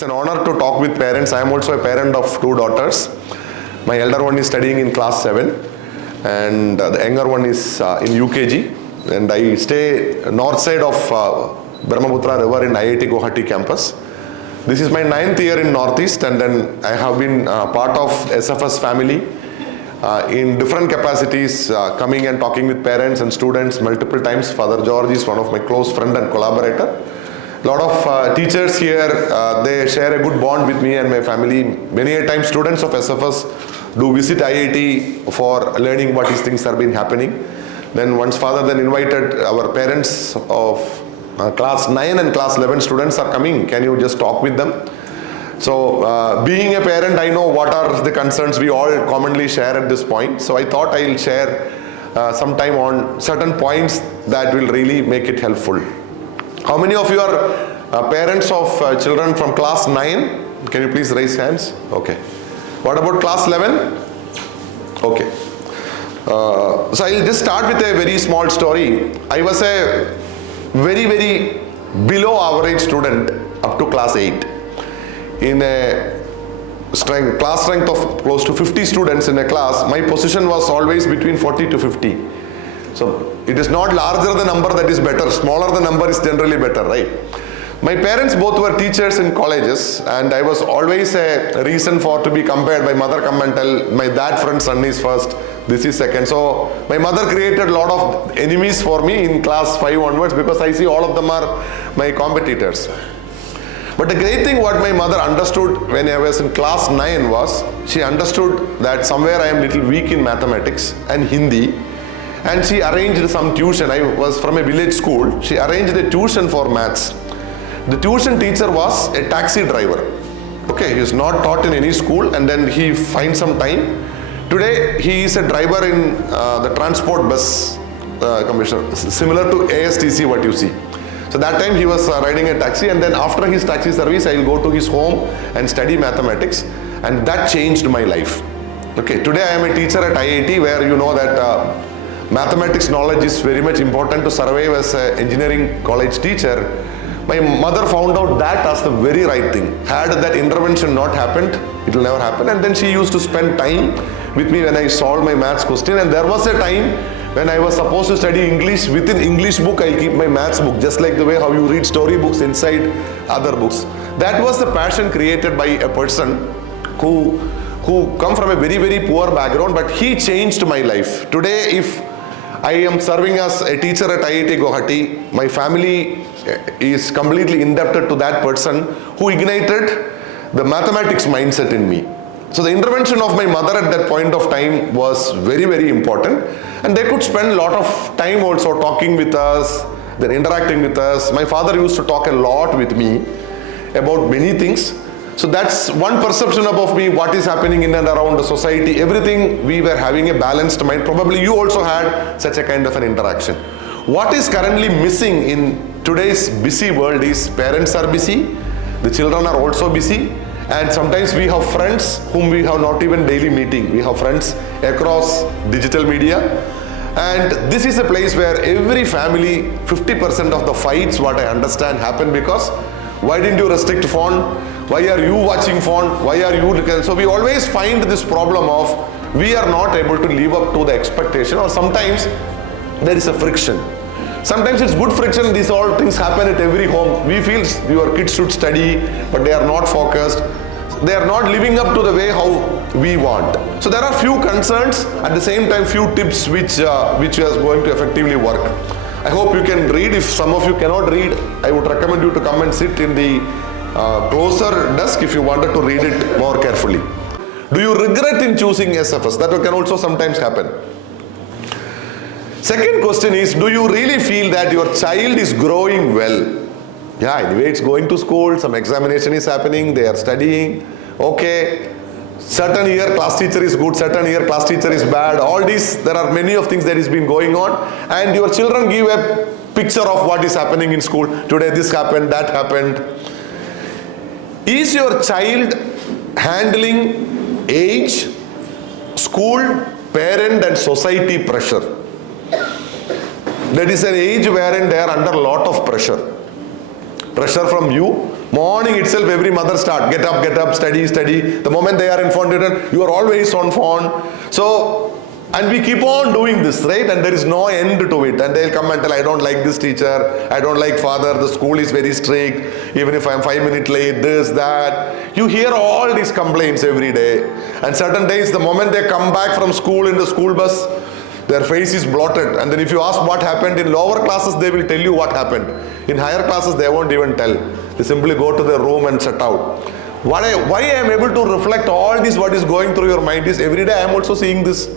It's an honor to talk with parents. I am also a parent of two daughters. My elder one is studying in class 7 and the younger one is in UKG. And I stay north side of Brahmaputra River in IIT Guwahati campus. This is my 9th year in Northeast, and then I have been part of SFS family in different capacities, coming and talking with parents and students multiple times. Father George is one of my close friend and collaborator. A lot of teachers here, they share a good bond with me and my family. Many a time students of SFS do visit IIT for learning what these things have been happening. Then once father then invited our parents of class 9 and class 11 students are coming, can you just talk with them? So being a parent, I know what are the concerns we all commonly share at this point. So I thought I'll share some time on certain points that will really make it helpful. How many of you are parents of children from class 9? Can you please raise hands? Okay. What about class 11? Okay. So I'll just start with a very small story. I was a very below average student up to class 8. In a class strength of close to 50 students in a class, my position was always between 40 to 50. So it is not larger the number that is better, smaller the number is generally better, right? My parents both were teachers in colleges, and I was always a reason for to be compared. My mother come and tell my dad friend's son is first, this is second. So my mother created a lot of enemies for me in class 5 onwards, because I see all of them are my competitors. But the great thing what my mother understood when I was in class 9 was, she understood that somewhere I am little weak in mathematics and Hindi, and she arranged some tuition. I was from a village school. She arranged a tuition for maths. The tuition teacher was a taxi driver. Okay, he is not taught in any school, and then he finds some time. Today he is a driver in the transport bus commissioner, similar to ASTC what you see. So that time he was riding a taxi, and then after his taxi service I will go to his home and study mathematics, and that changed my life. Okay, today I am a teacher at IIT, where you know that mathematics knowledge is very much important to survive as an engineering college teacher. My mother found out that as the very right thing. Had that intervention not happened, it will never happen. And then she used to spend time with me when I solved my maths question. And there was a time when I was supposed to study English. Within English book, I'll keep my maths book, just like the way how you read story books inside other books. That was the passion created by a person who come from a very poor background, but he changed my life. Today, if I am serving as a teacher at IIT Guwahati, my family is completely indebted to that person who ignited the mathematics mindset in me. So the intervention of my mother at that point of time was very important, and they could spend a lot of time also talking with us, then interacting with us. My father used to talk a lot with me about many things. So that's one perception of me, what is happening in and around the society, everything. We were having a balanced mind. Probably you also had such a kind of an interaction. What is currently missing in today's busy world is parents are busy, the children are also busy, and sometimes we have friends whom we have not even daily meeting. We have friends across digital media, and this is a place where every family, 50% of the fights, what I understand, happen because why didn't you restrict phone? Why are you watching phone? Why are you? So we always find this problem of we are not able to live up to the expectation, or sometimes there is a friction. Sometimes it's good friction. These all things happen at every home. We feel your kids should study, but they are not focused. They are not living up to the way how we want. So there are few concerns, at the same time few tips which are going to effectively work. I hope you can read. If some of you cannot read, I would recommend you to come and sit in the closer desk if you wanted to read it more carefully. Do you regret in choosing SFS? That can also sometimes happen. Second question is, do you really feel that your child is growing well? Yeah, anyway, it's going to school, some examination is happening, they are studying, okay. Certain year class teacher is good, certain year class teacher is bad. All these, there are many of things that has been going on, and your children give a picture of what is happening in school. Today this happened, that happened. Is your child handling age, school, parent and society pressure? That is an age wherein they are under a lot of pressure. Pressure from you, Morning itself, every mother start, get up, study, study. The moment they are in phone, you are always on phone. So, and we keep on doing this, right? And there is no end to it. And they'll come and tell, I don't like this teacher, I don't like father, the school is very strict, even if I'm 5 minutes late, this, that. You hear all these complaints every day. And certain days, the moment they come back from school in the school bus, their face is blotted. And then if you ask what happened, in lower classes, they will tell you what happened. In higher classes, they won't even tell. They simply go to their room and shut out. Why I am able to reflect all this, what is going through your mind is every day I am also seeing this.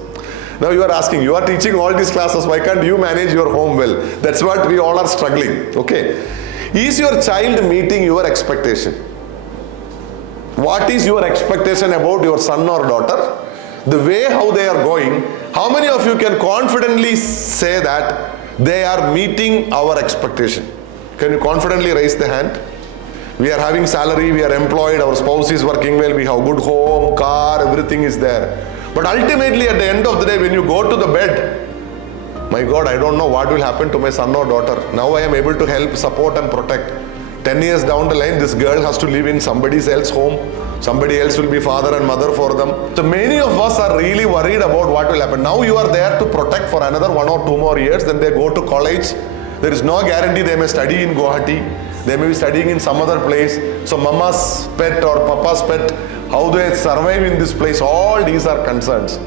Now you are asking, you are teaching all these classes, why can't you manage your home well? That's what we all are struggling, okay? Is your child meeting your expectation? What is your expectation about your son or daughter? The way how they are going, how many of you can confidently say that they are meeting our expectation? Can you confidently raise the hand? We are having salary, we are employed, our spouse is working well, we have good home, car, everything is there. But ultimately at the end of the day, when you go to the bed, my God, I don't know what will happen to my son or daughter. Now I am able to help, support and protect. 10 years down the line, this girl has to live in somebody else's home. Somebody else will be father and mother for them. So many of us are really worried about what will happen. Now you are there to protect for another 1 or 2 more years. Then they go to college. There is no guarantee they may study in Guwahati. They may be studying in some other place. So mama's pet or papa's pet, how they survive in this place, all these are concerns.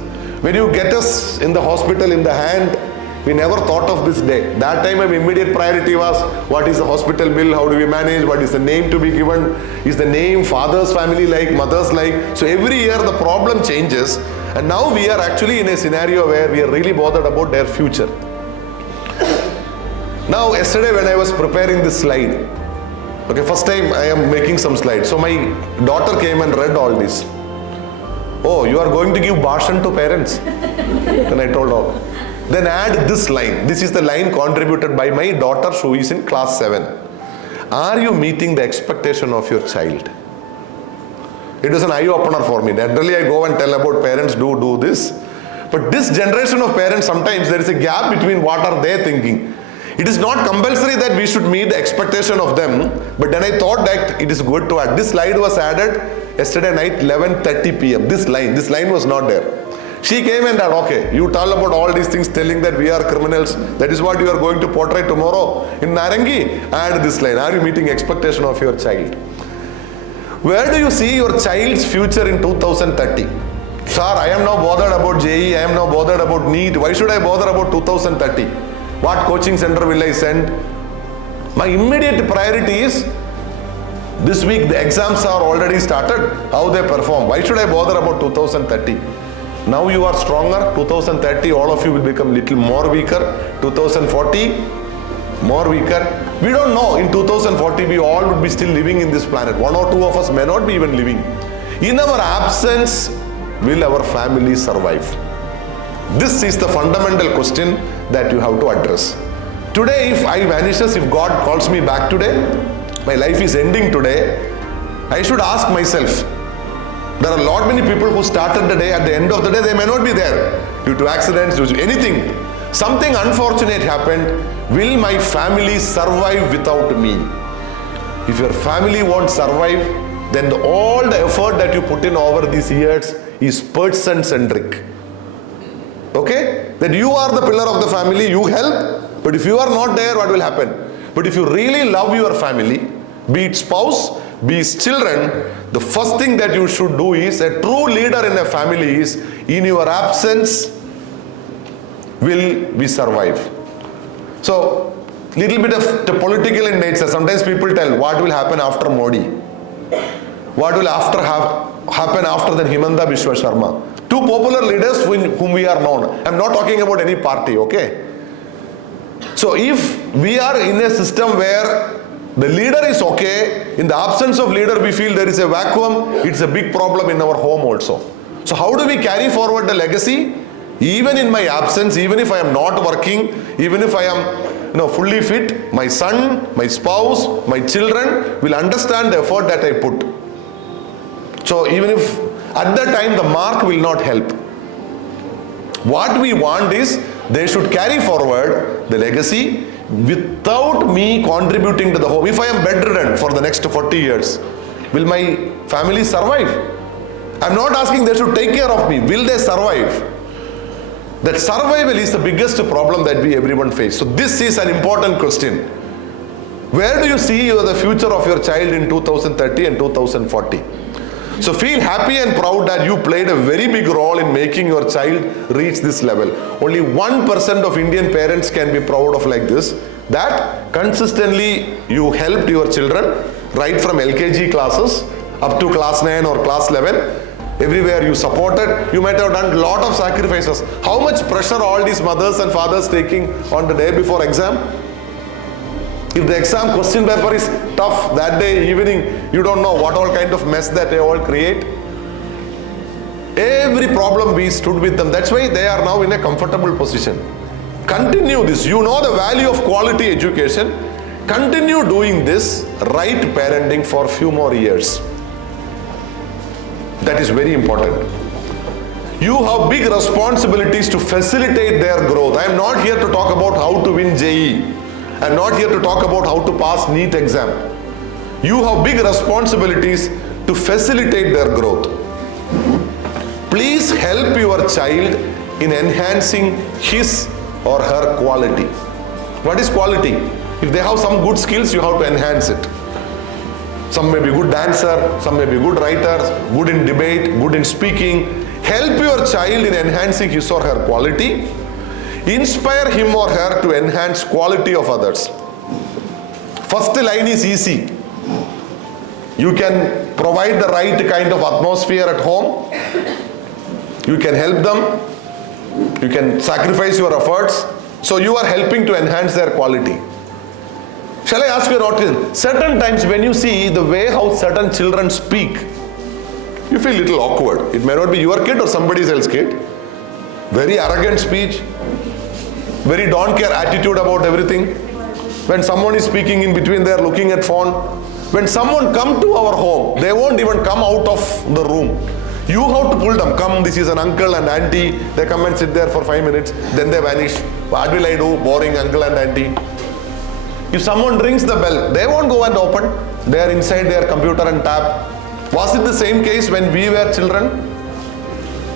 When you get us in the hospital in the hand, we never thought of this day. That time our immediate priority was, what is the hospital bill, how do we manage, what is the name to be given, is the name father's family like, mother's like. So every year the problem changes, and now we are actually in a scenario where we are really bothered about their future. Now yesterday when I was preparing this slide, okay, first time I am making some slides. So my daughter came and read all this. Oh, you are going to give bhashan to parents? Then I told her. Then add this line. This is the line contributed by my daughter who is in class 7. Are you meeting the expectation of your child? It was an eye-opener for me. Naturally I go and tell about parents do this. But this generation of parents, sometimes there is a gap between what are they thinking. It is not compulsory that we should meet the expectation of them, but then I thought that it is good to add. This slide was added yesterday night 11:30 p.m. This line was not there. She came and said, okay, you tell about all these things telling that we are criminals. That is what you are going to portray tomorrow in Narangi. Add this line. Are you meeting expectation of your child? Where do you see your child's future in 2030? Sir, I am now bothered about JEE. I am now bothered about NEET. Why should I bother about 2030? What coaching center will I send? My immediate priority is, this week the exams are already started, how they perform. Why should I bother about 2030? Now you are stronger. 2030 all of you will become little more weaker. 2040 more weaker. We don't know. In 2040 we all would be still living in this planet. 1 or 2 of us may not be even living. In our absence, will our family survive? This is the fundamental question that you have to address. Today, if I vanishes, if God calls me back today, my life is ending today, I should ask myself, there are a lot many people who started the day, at the end of the day, they may not be there due to accidents, due to anything. Something unfortunate happened. Will my family survive without me? If your family won't survive, then all the effort that you put in over these years is person-centric. Okay? That you are the pillar of the family, you help, but if you are not there, what will happen? But if you really love your family, be it spouse, be it children, the first thing that you should do is, a true leader in a family is, in your absence, will we survive? So, little bit of the political in nature. Sometimes people tell, what will happen after Modi? What will happen after the Himanta Biswa Sharma? 2 popular leaders whom we are known. I am not talking about any party, okay? So if we are in a system where the leader is okay, in the absence of leader we feel there is a vacuum, it's a big problem in our home also. So how do we carry forward the legacy? Even in my absence, even if I am not working, even if I am fully fit, my son, my spouse, my children will understand the effort that I put. So even if at that time the mark will not help. What we want is, they should carry forward the legacy. without me contributing to the home. If I am bedridden for the next 40 years, will my family survive? I'm not asking they should take care of me. Will they survive? That survival is the biggest problem that everyone face. So this is an important question. Where do you see the future of your child in 2030 and 2040? So feel happy and proud that you played a very big role in making your child reach this level. Only 1% of Indian parents can be proud of like this, that consistently you helped your children right from LKG classes up to class 9 or class 11. Everywhere you supported. You might have done a lot of sacrifices. How much pressure all these mothers and fathers taking on the day before exam? If the exam question paper is tough that day evening, you don't know what all kind of mess that they all create. Every problem we stood with them. That's why they are now in a comfortable position. Continue this. You know the value of quality education. Continue doing this right parenting for a few more years. That is very important. You have big responsibilities to facilitate their growth. I am not here to talk about how to win JEE. I am not here to talk about how to pass NEET exam. You have big responsibilities to facilitate their growth. Please help your child in enhancing his or her quality. What is quality? If they have some good skills, you have to enhance it. Some may be good dancer, some may be good writers, good in debate, good in speaking. Help your child in enhancing his or her quality. Inspire him or her to enhance quality of others. First line is easy. You can provide the right kind of atmosphere at home. You can help them. You can sacrifice your efforts. So you are helping to enhance their quality. Shall I ask you an question? Certain times when you see the way how certain children speak, you feel a little awkward. It may not be your kid or somebody else's kid. Very arrogant speech. Very don't care attitude about everything. When someone is speaking in between, they are looking at phone. When someone come to our home, they won't even come out of the room. You have to pull them. Come, this is an uncle and auntie. They come and sit there for 5 minutes. Then they vanish. What will I do? Boring uncle and auntie. If someone rings the bell, they won't go and open. They are inside their computer and tab. Was it the same case when we were children?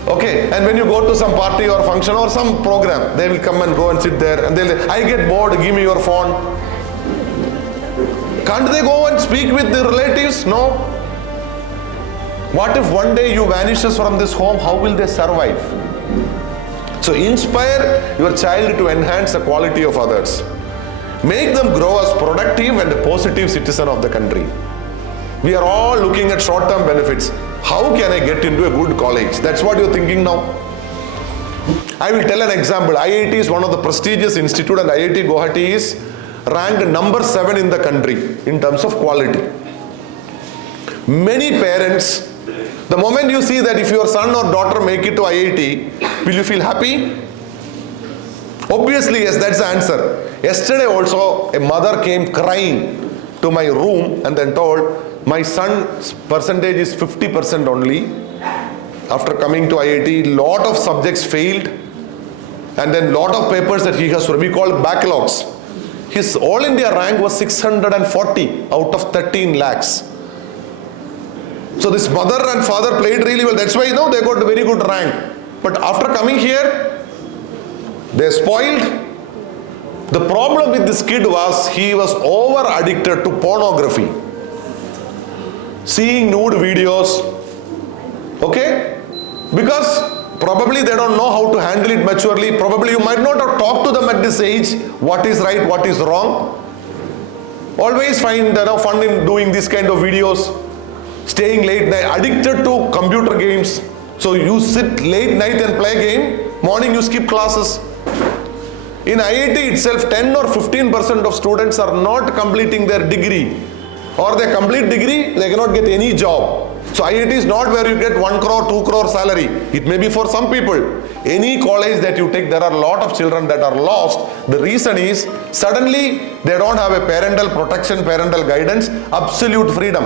Okay, and when you go to some party or function or some program, they will come and go and sit there and they'll say, I get bored, give me your phone. Can't they go and speak with the relatives? No. What if one day you vanishes from this home? How will they survive? So inspire your child to enhance the quality of others. Make them grow as productive and a positive citizen of the country. We are all looking at short-term benefits. How can I get into a good college? That's what you're thinking now. I will tell an example. IIT is one of the prestigious institutes, and IIT Guwahati is ranked number 7 in the country in terms of quality. Many parents, the moment you see that if your son or daughter make it to IIT, will you feel happy? Obviously, yes, that's the answer. Yesterday also, a mother came crying to my room and then told, my son's percentage is 50% only. After coming to IIT, lot of subjects failed, and then lot of papers that he has, we call backlogs. His all India rank was 640 out of 13 lakhs. So this mother and father played really well. That's why they got a very good rank. But after coming here, they spoiled. The problem with this kid was he was over addicted to pornography. Seeing nude videos. Okay? Because probably they don't know how to handle it maturely. Probably you might not have talked to them at this age. What is right, what is wrong. Always find fun in doing this kind of videos. Staying late night, addicted to computer games. So you sit late night and play game. Morning you skip classes. In IIT itself, 10 or 15% of students are not completing their degree. Or they complete degree, they cannot get any job. So IIT is not where you get 1 crore, 2 crore salary. It may be for some people. Any college that you take, there are a lot of children that are lost. The reason is, suddenly they don't have a parental protection, parental guidance, absolute freedom.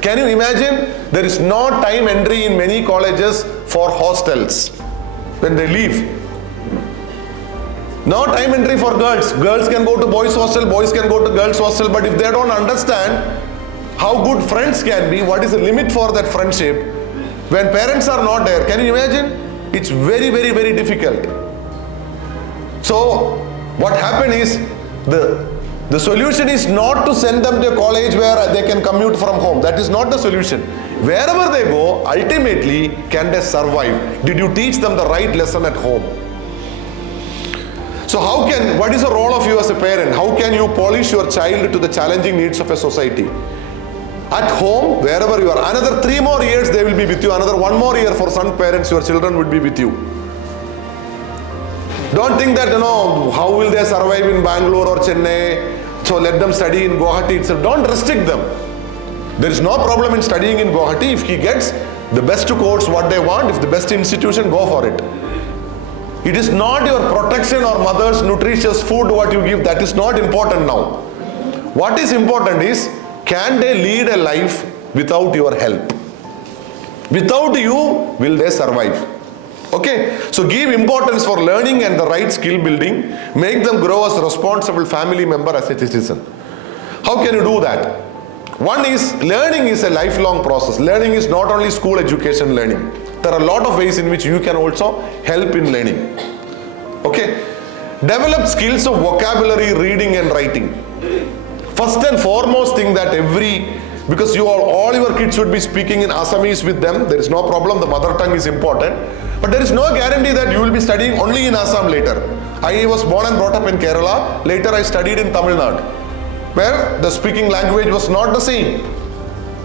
Can you imagine? There is no time entry in many colleges for hostels when they leave. No time entry for girls. Girls can go to boys hostel, boys can go to girls hostel, but if they don't understand how good friends can be, what is the limit for that friendship, when parents are not there, can you imagine? It's very, very, very difficult. So what happened is, the solution is not to send them to a college where they can commute from home. That is not the solution. Wherever they go, ultimately, can they survive? Did you teach them the right lesson at home? So what is the role of you as a parent? How can you polish your child to the challenging needs of a society? At home, wherever you are, another 3 more years they will be with you. Another 1 more year for some parents, your children would be with you. Don't think that, how will they survive in Bangalore or Chennai? So let them study in Guwahati itself. Don't restrict them. There is no problem in studying in Guwahati. If he gets the best course, what they want, if the best institution, go for it. It is not your protection or mother's nutritious food what you give. That is not important now. What is important is, can they lead a life without your help? Without you, will they survive? Okay, so give importance for learning and the right skill building. Make them grow as a responsible family member, as a citizen. How can you do that? One is, learning is a lifelong process. Learning is not only school education learning. There are a lot of ways in which you can also help in learning. Okay, develop skills of vocabulary, reading and writing. First and foremost thing that because all your kids should be speaking in Assamese with them, there is no problem, the mother tongue is important. But there is no guarantee that you will be studying only in Assam later. I was born and brought up in Kerala, later I studied in Tamil Nadu, where the speaking language was not the same.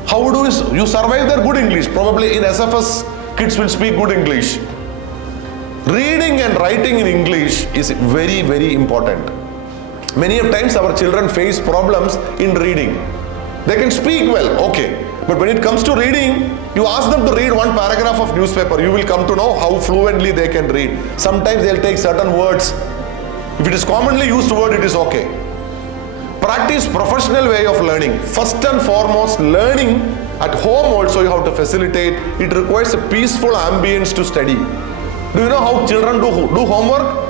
How do you survive their good English? Probably in SFS, kids will speak good English. Reading and writing in English is very, very important. Many of times our children face problems in reading. They can speak well, okay. But when it comes to reading, you ask them to read one paragraph of newspaper, you will come to know how fluently they can read. Sometimes they'll take certain words. If it is commonly used word, it is okay. Practice professional way of learning. First and foremost, learning at home also you have to facilitate. It requires a peaceful ambience to study. Do you know how children do homework?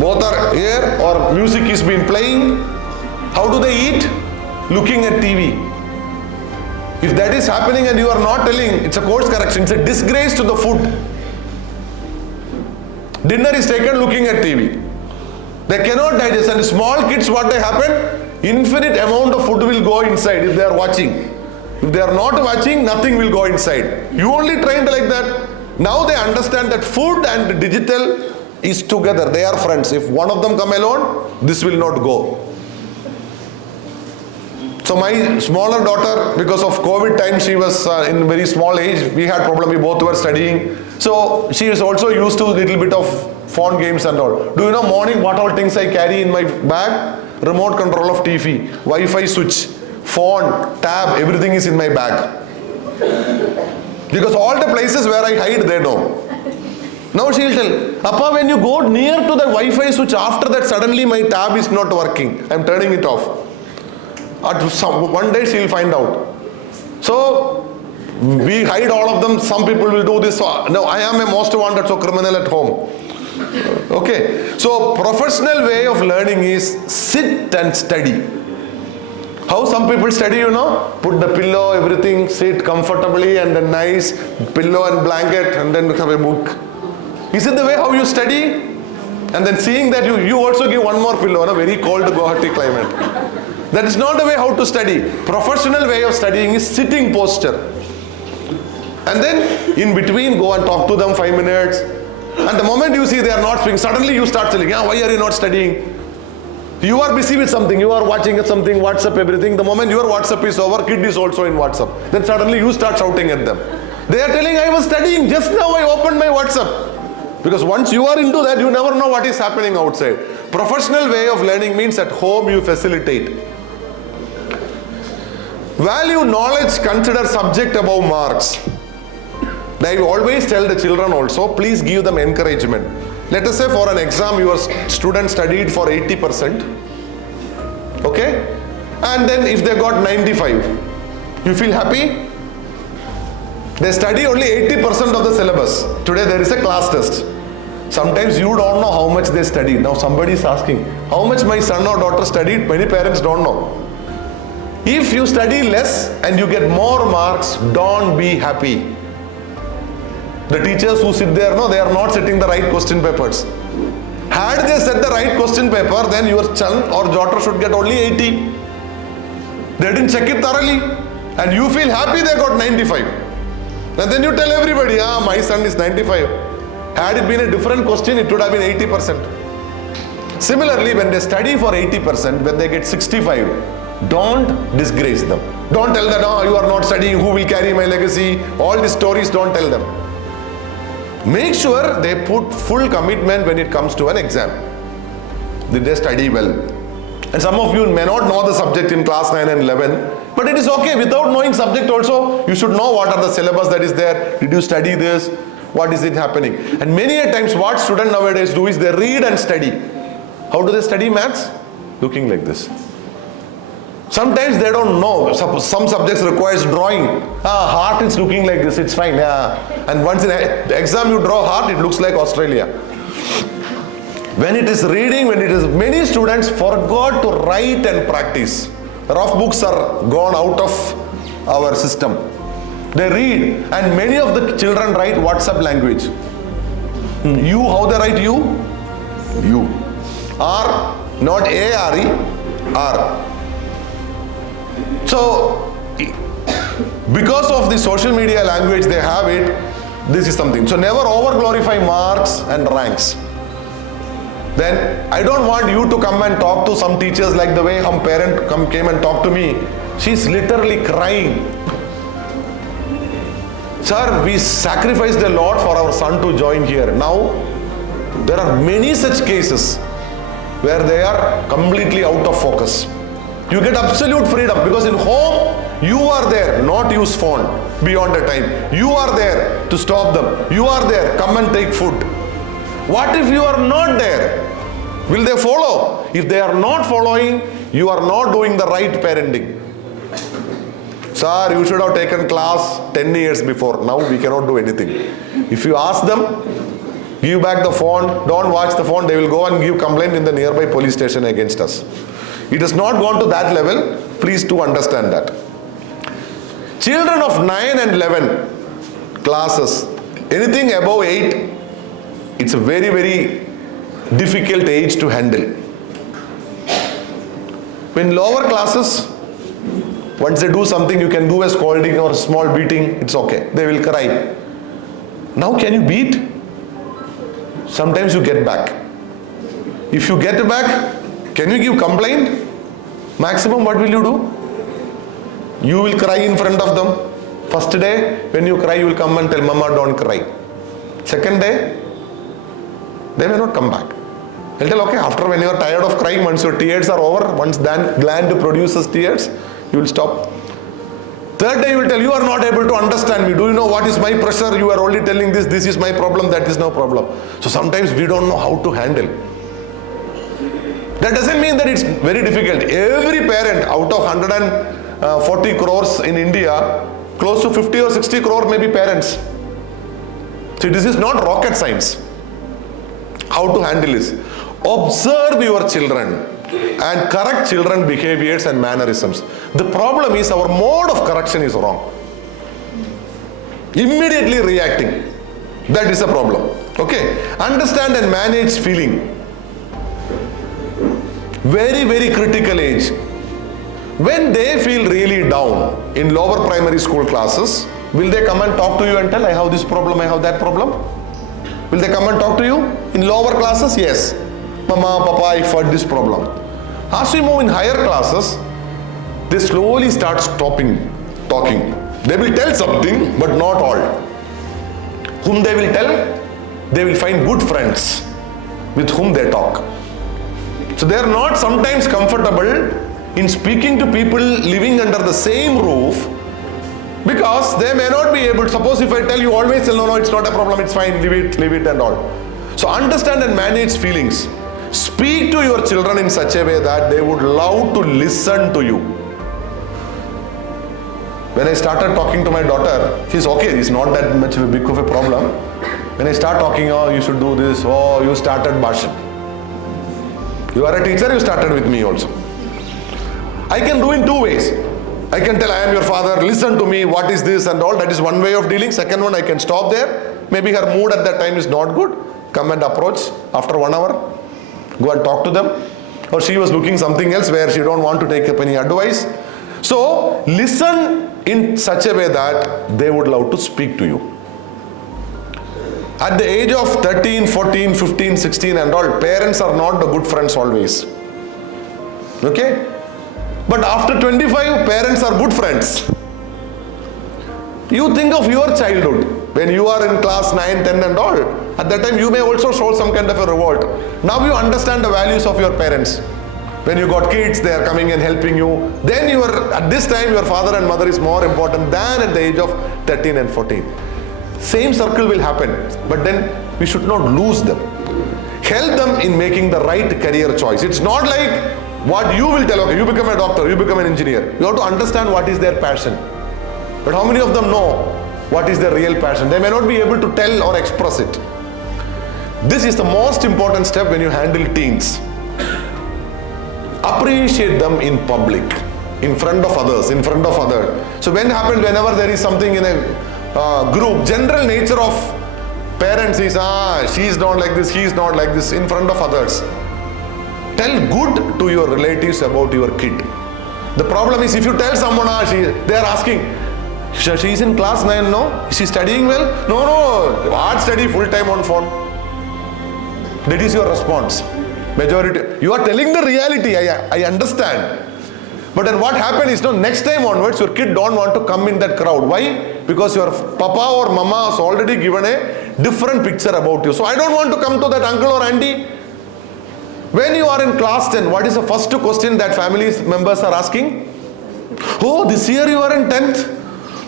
Both are here or music is being playing. How do they eat? Looking at TV. If that is happening and you are not telling, it's a course correction. It's a disgrace to the food. Dinner is taken looking at TV. They cannot digest. And small kids, what they happen? Infinite amount of food will go inside if they are watching. If they are not watching, nothing will go inside. You only trained like that. Now they understand that food and digital is together. They are friends. If one of them come alone, this will not go. So my smaller daughter, because of COVID time, she was in very small age. We had problem. We both were studying. So she is also used to a little bit of phone games and all. Do you know morning what all things I carry in my bag? Remote control of TV, Wi-Fi switch, phone, tab, everything is in my bag. Because all the places where I hide, they know. Now she will tell, Appa, when you go near to the Wi-Fi switch, after that suddenly my tab is not working. I am turning it off. One day she will find out. So we hide all of them. Some people will do this. So, no, I am a most wanted criminal at home. Okay. So professional way of learning is sit and study. How some people study, you know? Put the pillow, everything, sit comfortably and a nice pillow and blanket and then have a book. Is it the way how you study? And then seeing that you also give one more pillow in a very cold Guwahati climate. That is not the way how to study. Professional way of studying is sitting posture. And then in between go and talk to them 5 minutes. And the moment you see they are not speaking, suddenly you start telling, why are you not studying? You are busy with something, you are watching something, WhatsApp, everything. The moment your WhatsApp is over, kid is also in WhatsApp. Then suddenly you start shouting at them. They are telling, I was studying, just now I opened my WhatsApp. Because once you are into that, you never know what is happening outside. Professional way of learning means at home you facilitate. Value knowledge, consider subject above marks. I always tell the children also, please give them encouragement. Let us say for an exam, your student studied for 80%. Okay? And then if they got 95, you feel happy? They study only 80% of the syllabus. Today there is a class test. Sometimes you don't know how much they studied. Now somebody is asking, how much my son or daughter studied? Many parents don't know. If you study less and you get more marks, don't be happy. The teachers who sit there, no, they are not setting the right question papers. Had they set the right question paper, then your son or daughter should get only 80. They didn't check it thoroughly. And you feel happy they got 95. And then you tell everybody, my son is 95. Had it been a different question, it would have been 80%. Similarly, when they study for 80%, when they get 65, don't disgrace them. Don't tell them, no, you are not studying, who will carry my legacy? All these stories, don't tell them. Make sure they put full commitment when it comes to an exam. Did they study well? And some of you may not know the subject in class 9 and 11, but it is okay. Without knowing subject also, you should know what are the syllabus that is there. Did you study this? What is it happening? And many a times what students nowadays do is they read and study. How do they study maths? Looking like this. Sometimes they don't know. Some subjects requires drawing. Heart is looking like this, it's fine. And once in the exam you draw heart, it looks like Australia. When it is reading, many students forgot to write and practice. Rough books are gone out of our system. They read, and many of the children write WhatsApp language. You, how they write you? You. R, not A-R-E, R. So, because of the social media language they have it, this is something. So never over glorify marks and ranks. Then I don't want you to come and talk to some teachers like the way some parent came and talked to me. She's literally crying. Sir, we sacrificed a lot for our son to join here. Now, there are many such cases where they are completely out of focus. You get absolute freedom because in home, you are there, not use phone beyond the time. You are there to stop them. You are there, come and take food. What if you are not there? Will they follow? If they are not following, you are not doing the right parenting. Sir, you should have taken class 10 years before. Now we cannot do anything. If you ask them, give back the phone, don't watch the phone, they will go and give complaint in the nearby police station against us. It has not gone to that level. Please do understand that. Children of 9 and 11 classes, anything above 8, it's a very, very difficult age to handle. When lower classes, once they do something, you can do a scolding or a small beating, it's okay. They will cry. Now can you beat? Sometimes you get back. If you get back, can you give complaint? Maximum, what will you do? You will cry in front of them. First day, when you cry, you will come and tell, Mama, don't cry. Second day, they may not come back. They'll tell, okay, after when you are tired of crying, once your tears are over, once that gland produces tears, you will stop. Third day, you will tell, you are not able to understand me. Do you know what is my pressure? You are only telling this is my problem, that is no problem. So sometimes we don't know how to handle. That doesn't mean that it's very difficult. Every parent out of 140 crores in India, close to 50 or 60 crore may be parents. See, this is not rocket science. How to handle this? Observe your children and correct children behaviors and mannerisms. The problem is our mode of correction is wrong. Immediately reacting. That is a problem. Okay. Understand and manage feeling. Very, very critical age. When they feel really down in lower primary school classes, will they come and talk to you and tell, I have this problem, I have that problem? Will they come and talk to you? In lower classes, yes. Mama, Papa, I fought this problem. As we move in higher classes, they slowly start stopping talking. They will tell something, but not all. Whom they will tell? They will find good friends with whom they talk. So they are not sometimes comfortable in speaking to people living under the same roof because they may not be able. Suppose if I tell you always, no, it's not a problem, it's fine, leave it and all. So understand and manage feelings. Speak to your children in such a way that they would love to listen to you. When I started talking to my daughter, she's okay, it's not that much of a big of a problem. When I start talking, oh, you should do this, oh, you started Bhashan. You are a teacher, you started with me also. I can do in two ways. I can tell, I am your father, listen to me, what is this and all. That is one way of dealing. Second one, I can stop there. Maybe her mood at that time is not good. Come and approach after 1 hour. Go and talk to them. Or she was looking something else where she don't want to take up any advice. So, listen in such a way that they would love to speak to you. At the age of 13, 14, 15, 16 and all, parents are not the good friends always. Okay? But after 25, parents are good friends. You think of your childhood, when you are in class 9, 10 and all, at that time you may also show some kind of a revolt. Now you understand the values of your parents. When you got kids, they are coming and helping you. Then you are, at this time, your father and mother is more important than at the age of 13 and 14. Same circle will happen, but then we should not lose them. Help them in making the right career choice. It's not like what you will tell, okay, you become a doctor, you become an engineer. You have to understand what is their passion. But how many of them know what is their real passion? They may not be able to tell or express it. This is the most important step when you handle teens. Appreciate them in public, in front of others, in front of others. So when happens, whenever there is something in a group, general nature of parents is, she is not like this, he is not like this, in front of others. Tell good to your relatives about your kid. The problem is, if you tell someone, they are asking, she is in class 9, no? Is she studying well? No, hard study, full time on phone. That is your response. Majority, you are telling the reality, I understand. But then what happened is, next time onwards, your kid don't want to come in that crowd. Why? Because your papa or mama has already given a different picture about you. So I don't want to come to that uncle or auntie. When you are in class 10, what is the first question that family members are asking? Oh, this year you are in 10th.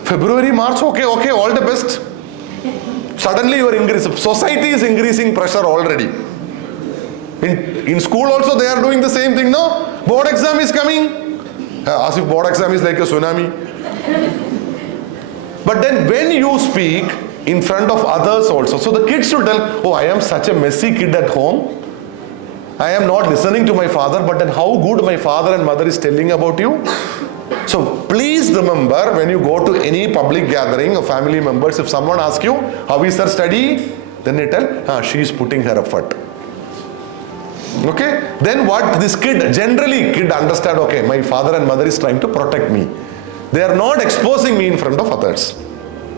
February, March, okay, all the best. Suddenly you are increasing. Society is increasing pressure already. In school also they are doing the same thing, no? Board exam is coming. As if board exam is like a tsunami. But then when you speak in front of others also, so the kids should tell, oh, I am such a messy kid at home. I am not listening to my father, but then how good my father and mother is telling about you. So please remember, when you go to any public gathering of family members, if someone asks you, how is her study? Then they tell, she is putting her effort. Okay? Then what this kid, generally kid understand, okay, my father and mother is trying to protect me. They are not exposing me in front of others.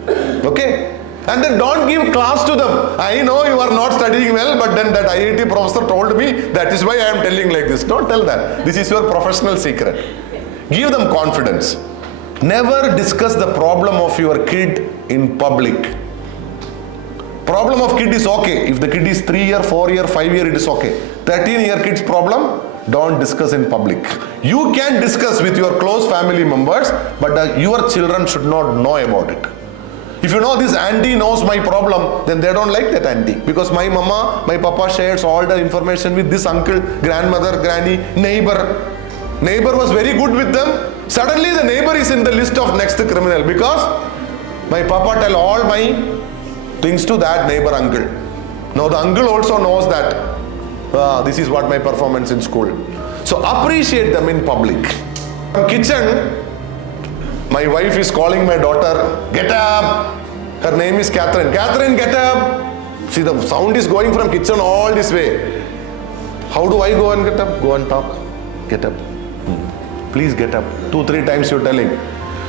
Okay? And then don't give class to them. I know you are not studying well, but then that IIT professor told me, that is why I am telling like this. Don't tell that. This is your professional secret. Give them confidence. Never discuss the problem of your kid in public. Problem of kid is okay. If the kid is 3-year, 4-year, 5-year, it is okay. 13-year kid's problem, don't discuss in public. You can discuss with your close family members, but your children should not know about it. If you know this auntie knows my problem, then they don't like that auntie. Because my mama, my papa shares all the information with this uncle, grandmother, granny, neighbor. Neighbor was very good with them. Suddenly the neighbor is in the list of next criminal because my papa tell all my things to that neighbor uncle. Now the uncle also knows that this is what my performance in school. So appreciate them in public. In kitchen, my wife is calling my daughter, get up. Her name is Catherine. Catherine, get up. See, the sound is going from kitchen all this way. How do I go and get up? Go and talk. Get up. Please get up. 2-3 times you're telling.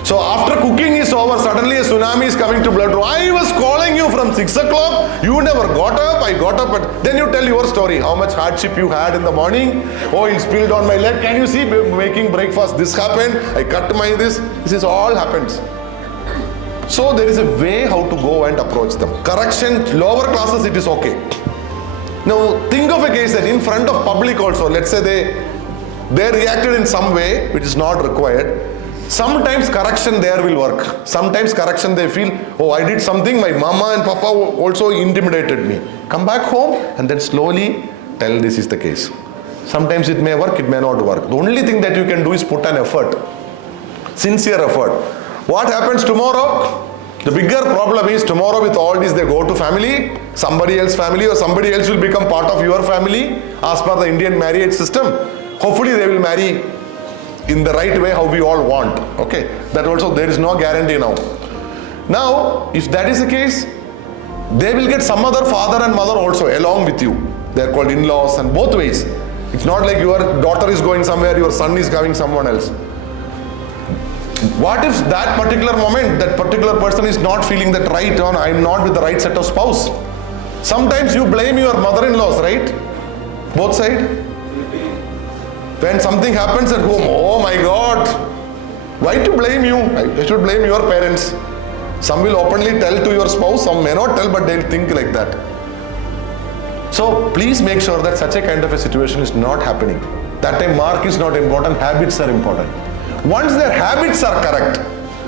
So after cooking is over, suddenly a tsunami is coming to blood room. I was calling you from 6 o'clock. You never got up. I got up. But then you tell your story. How much hardship you had in the morning. Oil spilled on my leg. Can you see making breakfast? This happened. I cut my this. This is all happens. So there is a way how to go and approach them. Correction, lower classes, it is okay. Now think of a case that in front of public also, let's say they reacted in some way which is not required. Sometimes correction there will work. Sometimes correction they feel, oh, I did something, my mama and papa also intimidated me. Come back home and then slowly tell this is the case. Sometimes it may work, it may not work. The only thing that you can do is put an effort. Sincere effort. What happens tomorrow? The bigger problem is tomorrow with all this they go to family, somebody else's family, or somebody else will become part of your family as per the Indian marriage system. Hopefully they will marry in the right way how we all want. Okay, that also there is no guarantee now. Now, if that is the case, they will get some other father and mother also along with you. They are called in-laws, and both ways. It's not like your daughter is going somewhere, your son is going someone else. What if that particular moment, that particular person is not feeling that right, or I'm not with the right set of spouse? Sometimes you blame your mother-in-laws, right? Both sides. When something happens at home, oh my God, why to blame you? I should blame your parents. Some will openly tell to your spouse, some may not tell, but they'll think like that. So please make sure that such a kind of a situation is not happening. That time mark is not important, habits are important. Once their habits are correct,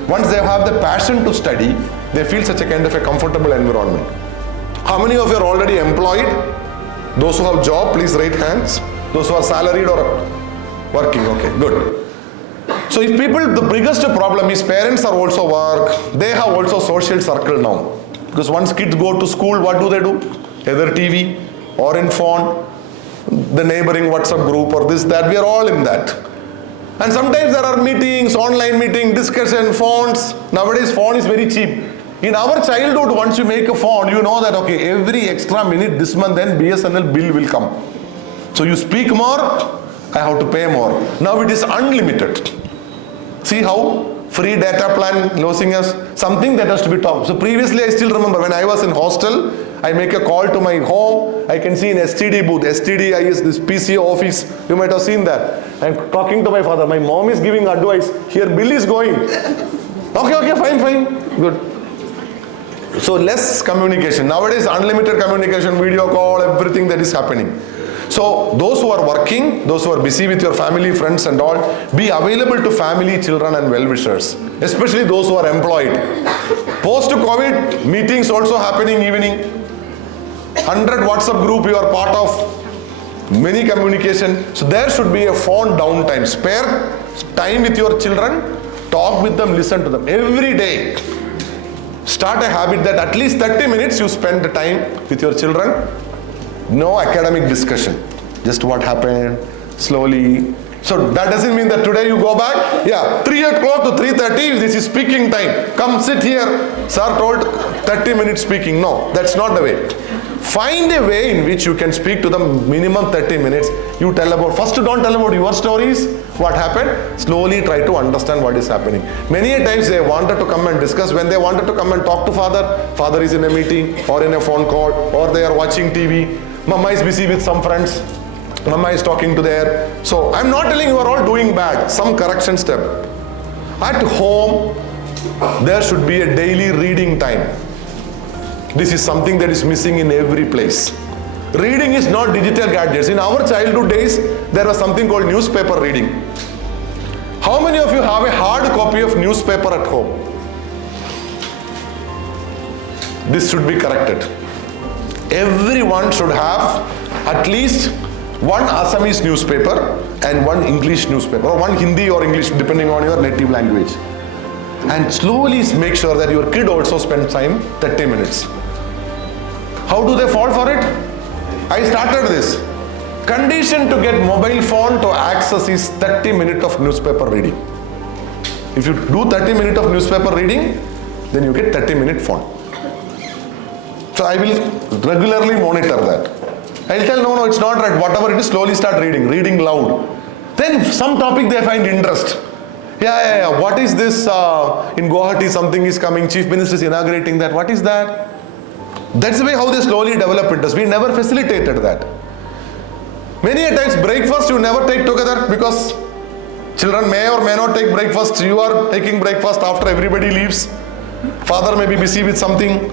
once they have the passion to study, they feel such a kind of a comfortable environment. How many of you are already employed? Those who have job, please raise hands. Those who are salaried or working, okay, good. So if people, the biggest problem is parents are also work, they have also social circle now. Because once kids go to school, what do? Either TV or in phone, the neighboring WhatsApp group or this, that, we are all in that. And sometimes there are meetings, online meeting, discussion, phones. Nowadays phone is very cheap. In our childhood, once you make a phone, you know that, okay, every extra minute this month then BSNL bill will come. So you speak more, I have to pay more. Now it is unlimited. See how free data plan losing us, something that has to be talked. So previously I still remember when I was in hostel, I make a call to my home, I can see in STD booth, STD is this PCO office, you might have seen that. I'm talking to my father, my mom is giving advice, here bill is going. Okay, fine, good. So less communication. Nowadays unlimited communication, video call, everything that is happening. So those who are working, those who are busy with your family, friends and all, be available to family, children and well-wishers, especially those who are employed. Post-COVID, meetings also happening evening. 100 WhatsApp group you are part of, many communication. So there should be a phone downtime. Spare time with your children, talk with them, listen to them every day. Start a habit that at least 30 minutes you spend the time with your children. No academic discussion, just what happened, slowly. So that doesn't mean that today you go back, 3 o'clock to 3:30, this is speaking time. Come sit here, sir told 30 minutes speaking. No, that's not the way. Find a way in which you can speak to them minimum 30 minutes. You tell about, first don't tell about your stories, what happened, slowly try to understand what is happening. Many a times they wanted to come and discuss, when they wanted to come and talk to father is in a meeting or in a phone call or they are watching TV. Mama is busy with some friends. Mama is talking to there. So I'm not telling you are all doing bad. Some correction step. At home, there should be a daily reading time. This is something that is missing in every place. Reading is not digital gadgets. In our childhood days, there was something called newspaper reading. How many of you have a hard copy of newspaper at home? This should be corrected. Everyone should have at least one Assamese newspaper and one English newspaper, or one Hindi or English depending on your native language. And slowly make sure that your kid also spends time 30 minutes. How do they fall for it? I started this. Condition to get mobile phone to access is 30 minutes of newspaper reading. If you do 30 minutes of newspaper reading, then you get 30-minute phone. So I will regularly monitor that. I'll tell, no, it's not right. Whatever it is, slowly start reading loud. Then some topic they find interest. What is this? In Guwahati something is coming, Chief Minister is inaugurating that. What is that? That's the way how they slowly develop interest. We never facilitated that. Many a times breakfast you never take together because children may or may not take breakfast. You are taking breakfast after everybody leaves. Father may be busy with something.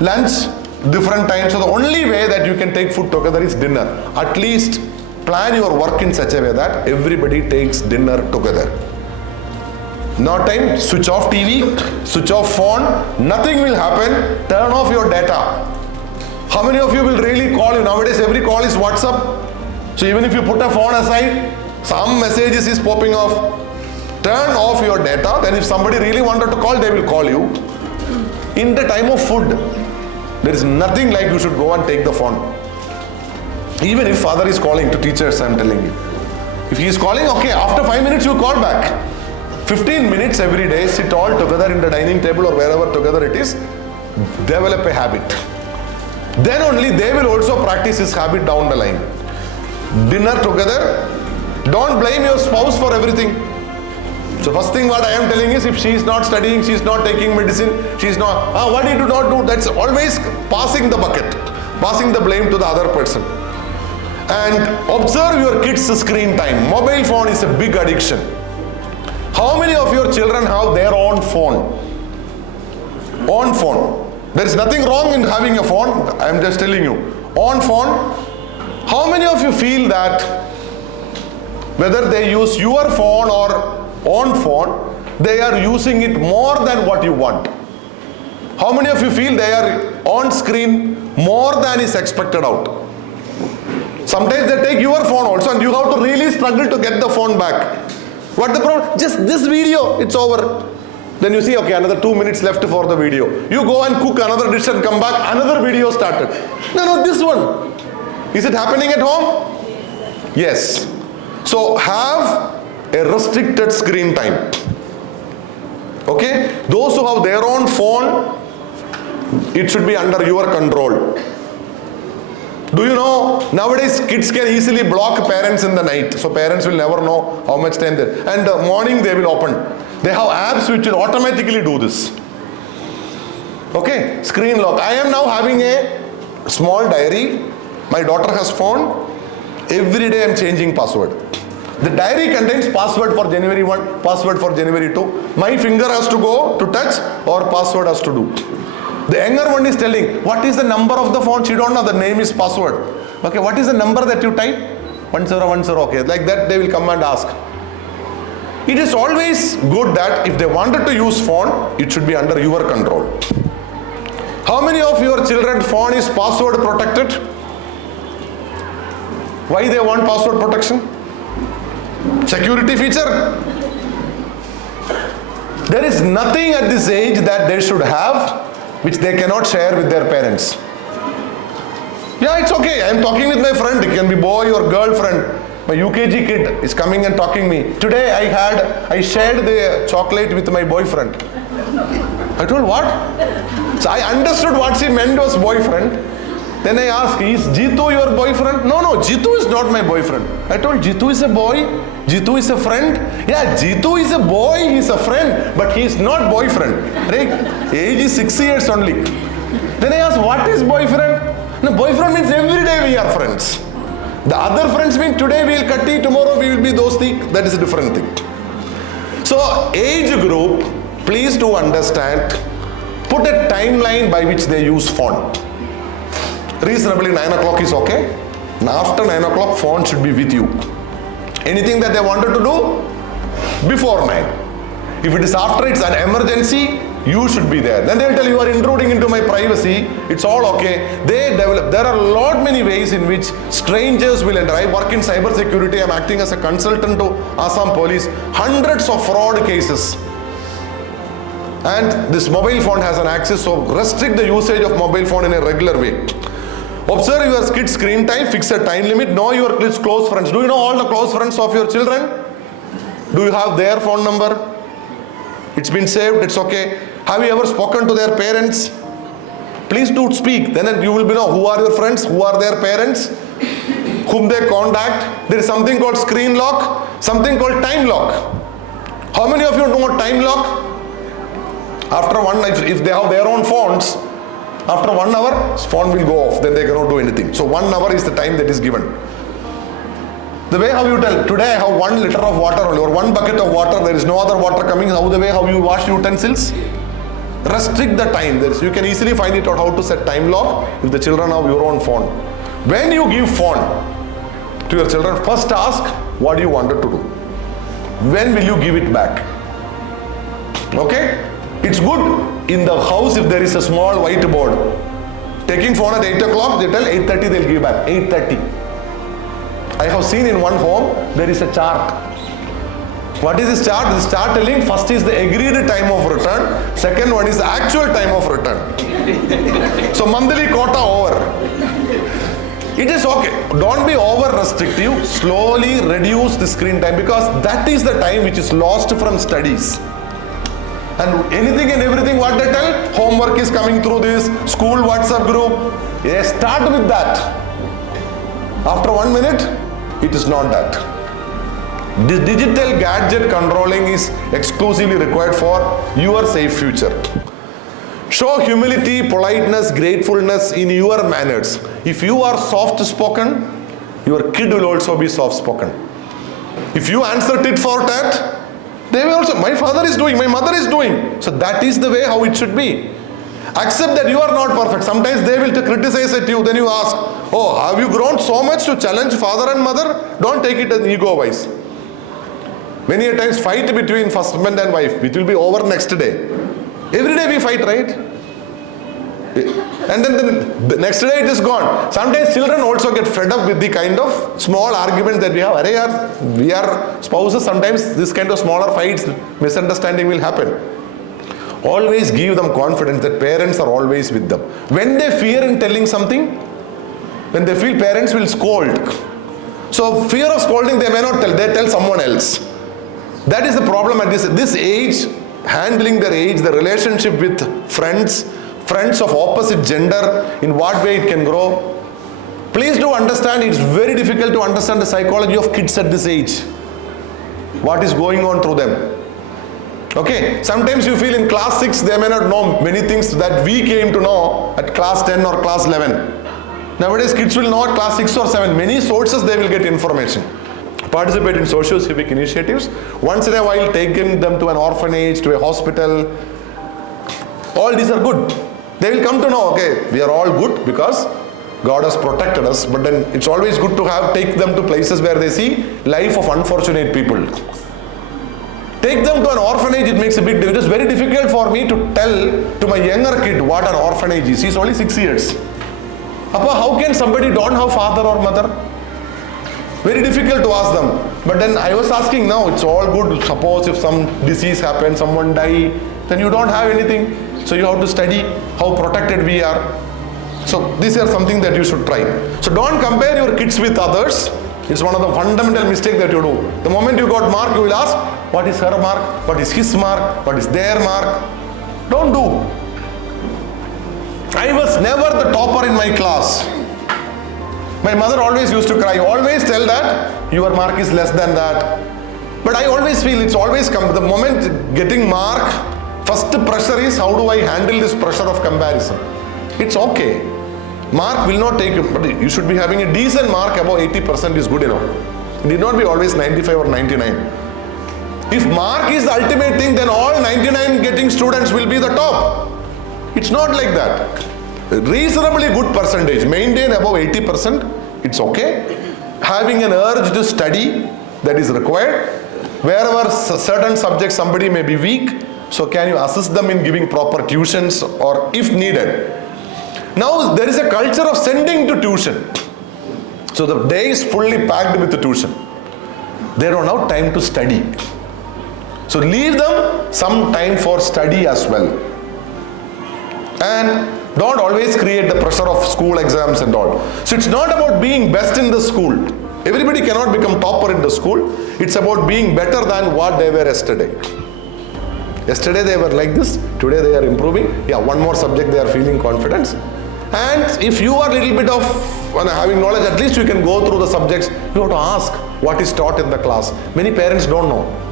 Lunch, different times. So the only way that you can take food together is dinner. At least plan your work in such a way that everybody takes dinner together. No time, switch off TV, switch off phone, nothing will happen. Turn off your data. How many of you will really call you? Nowadays every call is WhatsApp. So even if you put a phone aside, some messages is popping off. turn off your data, then if somebody really wanted to call, they will call you. In the time of food, there is nothing like you should go and take the phone. Even if father is calling to teachers, I am telling you. If he is calling, okay, after 5 minutes you call back. 15 minutes every day, sit all together in the dining table or wherever together it is, develop a habit. Then only they will also practice this habit down the line. Dinner together, don't blame your spouse for everything. So first thing what I am telling is, if she is not studying, she is not taking medicine, she is not, what did you not do? That's always passing the bucket, passing the blame to the other person. And observe your kids' screen time. Mobile phone is a big addiction. How many of your children have their own phone? On phone. There is nothing wrong in having a phone, I am just telling you. On phone, how many of you feel that whether they use your phone or on phone, they are using it more than what you want? How many of you feel they are on screen more than is expected out? Sometimes they take your phone also and you have to really struggle to get the phone back. What the problem? Just this video, it's over. Then you see, okay, another 2 minutes left for the video. You go and cook another dish and come back, another video started. No, this one. Is it happening at home? Yes. So have a restricted screen time. Okay? Those who have their own phone, it should be under your control. Do you know, nowadays kids can easily block parents in the night. So parents will never know how much time they, and the morning they will open. They have apps which will automatically do this. Okay, screen lock. I am now having a small diary. My daughter has phone. Every day I am changing password. The diary contains password for January 1, password for January 2. My finger has to go to touch or password has to do. The younger one is telling, what is the number of the phone? She don't know, the name is password. Okay, what is the number that you type? 1010, okay. Like that they will come and ask. It is always good that if they wanted to use phone, it should be under your control. How many of your children's phone is password protected? Why they want password protection? Security feature. There is nothing at this age that they should have which they cannot share with their parents. Yeah, it's okay. I am talking with my friend. It can be boy or girlfriend. My UKG kid is coming and talking me. Today I shared the chocolate with my boyfriend. I told what? So I understood what she meant was boyfriend. Then I asked, is Jitu your boyfriend? No, Jitu is not my boyfriend. I told Jitu is a boy. Jitu is a friend. Yeah, Jitu is a boy, he is a friend, but he is not boyfriend. Right? Age is 6 years only. Then I asked, what is boyfriend? No, boyfriend means every day we are friends. The other friends mean today we will cut it, tomorrow we will be dosti. That is a different thing. So age group, please do understand, put a timeline by which they use phone. Reasonably 9 o'clock is okay. Now after 9 o'clock phone should be with you. Anything that they wanted to do before 9. If it is after, it's an emergency, you should be there. Then they will tell you are intruding into my privacy. It's all okay. They develop. There are a lot many ways in which strangers will enter. I work in cyber security. I'm acting as a consultant to Assam police. Hundreds of fraud cases. And this mobile phone has an access, so restrict the usage of mobile phone in a regular way. Observe your kids' screen time, fix a time limit, know your kids' close friends. Do you know all the close friends of your children? Do you have their phone number? It's been saved, it's okay. Have you ever spoken to their parents? Please do speak. Then you will know who are your friends, who are their parents, whom they contact. There is something called screen lock, something called time lock. How many of you know time lock? After one, if they have their own phones, after 1 hour, phone will go off, then they cannot do anything. So 1 hour is the time that is given. The way how you tell, today I have 1 liter of water only, or 1 bucket of water, there is no other water coming, how the way how you wash utensils? Restrict the time. You can easily find it out how to set time lock if the children have your own phone. When you give phone to your children, first ask, what do you wanted to do? When will you give it back? Okay? It's good in the house if there is a small whiteboard. Taking phone at 8 o'clock, they tell 8:30 they'll give back. 8:30. I have seen in one home, there is a chart. What is this chart? This chart telling first is the agreed time of return, second one is the actual time of return. So monthly quota over. It is okay. Don't be over restrictive. Slowly reduce the screen time, because that is the time which is lost from studies. And anything and everything what they tell, homework is coming through this, school WhatsApp group. They start with that. After 1 minute, it is not that. This digital gadget controlling is exclusively required for your safe future. Show humility, politeness, gratefulness in your manners. If you are soft-spoken, your kid will also be soft-spoken. If you answer tit for tat, they will also, my father is doing, my mother is doing. So that is the way how it should be. Accept that you are not perfect. Sometimes they will criticize at you, then you ask, oh, have you grown so much to challenge father and mother? Don't take it as ego-wise. Many a times fight between husband and wife, it will be over next day. Every day we fight, right? And then the next day it is gone. Sometimes children also get fed up with the kind of small arguments that we have. We are spouses, sometimes this kind of smaller fights, misunderstanding will happen. Always give them confidence that parents are always with them. When they fear in telling something, when they feel parents will scold. So fear of scolding they may not tell, they tell someone else. That is the problem at this age, handling their age, the relationship with friends of opposite gender, in what way it can grow. Please do understand, it's very difficult to understand the psychology of kids at this age. What is going on through them. Okay, sometimes you feel in class 6 they may not know many things that we came to know at class 10 or class 11. Nowadays kids will know at class 6 or 7. Many sources they will get information. Participate in socio-civic initiatives. Once in a while taking them to an orphanage, to a hospital. All these are good. They will come to know, okay, we are all good because God has protected us, but then it's always good to take them to places where they see life of unfortunate people. Take them to an orphanage, it makes a big difference. It is very difficult for me to tell to my younger kid what an orphanage is. He's only 6 years. Appa, how can somebody don't have father or mother? Very difficult to ask them. But then I was asking, now it's all good. Suppose if some disease happens, someone die, then you don't have anything. So you have to study how protected we are. So these are something that you should try. So don't compare your kids with others. It's one of the fundamental mistakes that you do. The moment you got mark, you will ask, what is her mark? What is his mark? What is their mark? Don't do. I was never the topper in my class. My mother always used to cry. Always tell that your mark is less than that. But I always feel it's always come. The moment getting mark, first pressure is how do I handle this pressure of comparison? It's okay. Mark will not take you, but you should be having a decent mark above 80% is good enough. It need not be always 95 or 99. If mark is the ultimate thing, then all 99 getting students will be the top. It's not like that. Reasonably good percentage, maintain above 80%, it's okay. Having an urge to study, that is required. Wherever certain subjects somebody may be weak, so can you assist them in giving proper tuitions or if needed. Now there is a culture of sending to tuition. So the day is fully packed with the tuition. They don't have time to study. So leave them some time for study as well. And don't always create the pressure of school exams and all. So it's not about being best in the school. Everybody cannot become topper in the school. It's about being better than what they were yesterday. Yesterday they were like this, today they are improving. Yeah, one more subject they are feeling confidence. And if you are a little bit of having knowledge, at least you can go through the subjects. You have to ask what is taught in the class. Many parents don't know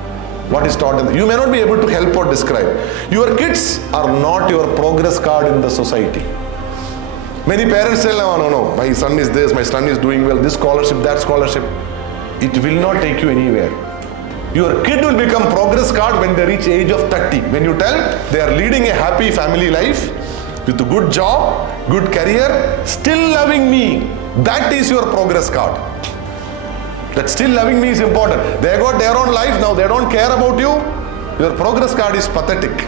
what is taught in you may not be able to help or describe. Your kids are not your progress card in the society. Many parents say, no, my son is this, my son is doing well, this scholarship, that scholarship. It will not take you anywhere. Your kid will become progress card when they reach age of 30. When you tell they are leading a happy family life with a good job, good career, still loving me, that is your progress card. That still loving me is important. They got their own life now, they don't care about you. Your progress card is pathetic.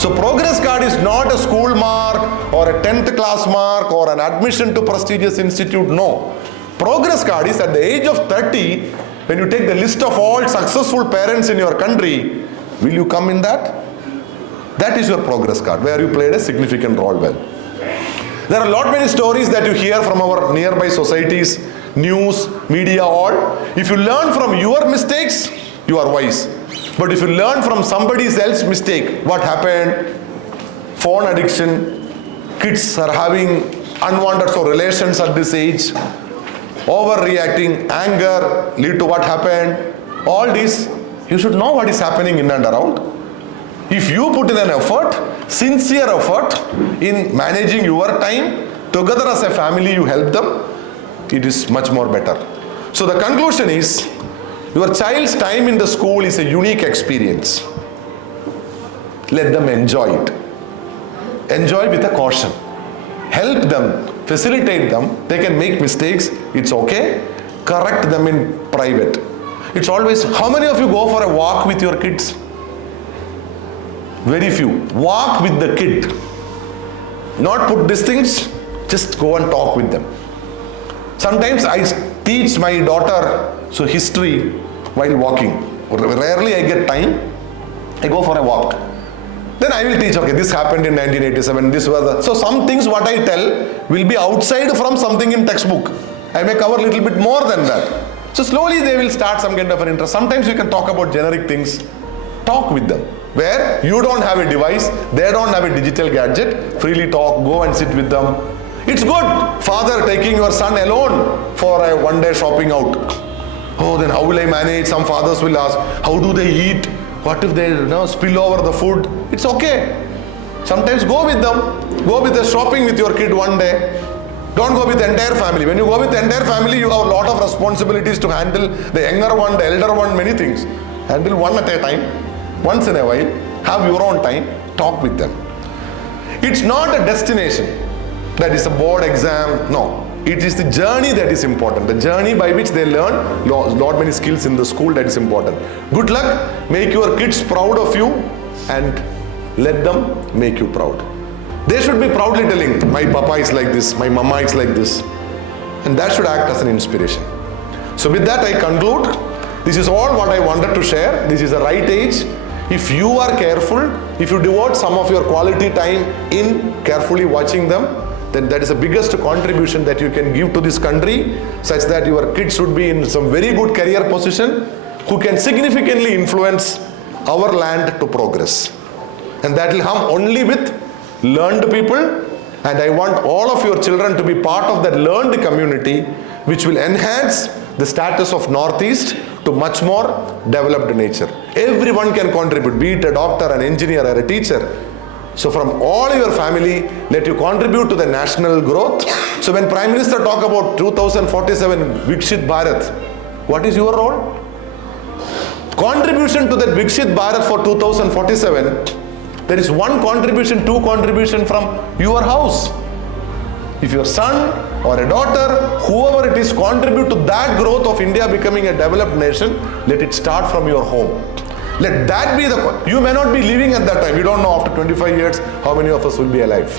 So progress card is not a school mark or a 10th class mark or an admission to prestigious institute, no. Progress card is at the age of 30, when you take the list of all successful parents in your country, will you come in that? That is your progress card, where you played a significant role well. There are many stories that you hear from our nearby societies, news, media, all. If you learn from your mistakes, you are wise. But if you learn from somebody else's mistake, what happened? Phone addiction, kids are having unwanted relations at this age, overreacting, anger, lead to what happened. All this, you should know what is happening in and around. If you put in an effort, sincere effort in managing your time, together as a family you help them, it is much more better. So the conclusion is, your child's time in the school is a unique experience. Let them enjoy it. Enjoy with a caution. Help them, facilitate them. They can make mistakes, it's okay. Correct them in private. It's always, how many of you go for a walk with your kids? Very few. Walk with the kid. Not put these things, just go and talk with them. Sometimes I teach my daughter history while walking. Rarely I get time. I go for a walk. Then I will teach, okay, this happened in 1987, this was the... So some things what I tell will be outside from something in textbook. I may cover a little bit more than that. So slowly they will start some kind of an interest. Sometimes you can talk about generic things. Talk with them. Where you don't have a device, they don't have a digital gadget, freely talk, go and sit with them. It's good, father taking your son alone for a one-day shopping out. Oh, then how will I manage? Some fathers will ask, how do they eat? What if they spill over the food? It's okay. Sometimes go with them. Go with the shopping with your kid one day. Don't go with the entire family. When you go with the entire family, you have a lot of responsibilities to handle the younger one, the elder one, many things. Handle one at a time. Once in a while, have your own time, talk with them. It's not a destination, that is a board exam, no. It is the journey that is important, the journey by which they learn lot many skills in the school, that is important. Good luck, make your kids proud of you and let them make you proud. They should be proudly telling, my papa is like this, my mama is like this. And that should act as an inspiration. So with that I conclude. This is all what I wanted to share. This is the right age. If you are careful, if you devote some of your quality time in carefully watching them, then that is the biggest contribution that you can give to this country, such that your kids should be in some very good career position, who can significantly influence our land to progress. And that will come only with learned people, and I want all of your children to be part of that learned community, which will enhance the status of Northeast to much more developed nature. Everyone can contribute, be it a doctor, an engineer, or a teacher. So from all your family, let you contribute to the national growth. So when Prime Minister talk about 2047 Viksit Bharat, what is your role? Contribution to that Viksit Bharat for 2047, there is one contribution, two contribution from your house. If your son or a daughter, whoever it is, contribute to that growth of India becoming a developed nation, let it start from your home. Let that be the... You may not be living at that time. You don't know after 25 years how many of us will be alive.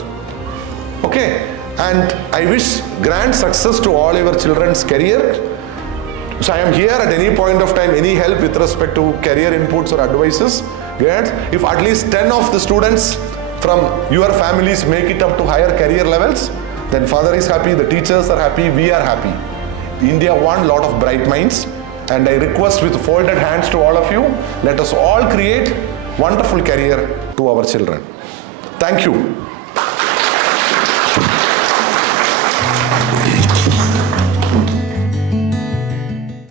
Okay? And I wish grand success to all your children's career. So I am here at any point of time, any help with respect to career inputs or advices. Yes? If at least 10 of the students from your families make it up to higher career levels, then father is happy, the teachers are happy, we are happy. India wants a lot of bright minds, and I request with folded hands to all of you, let us all create wonderful career to our children. Thank you.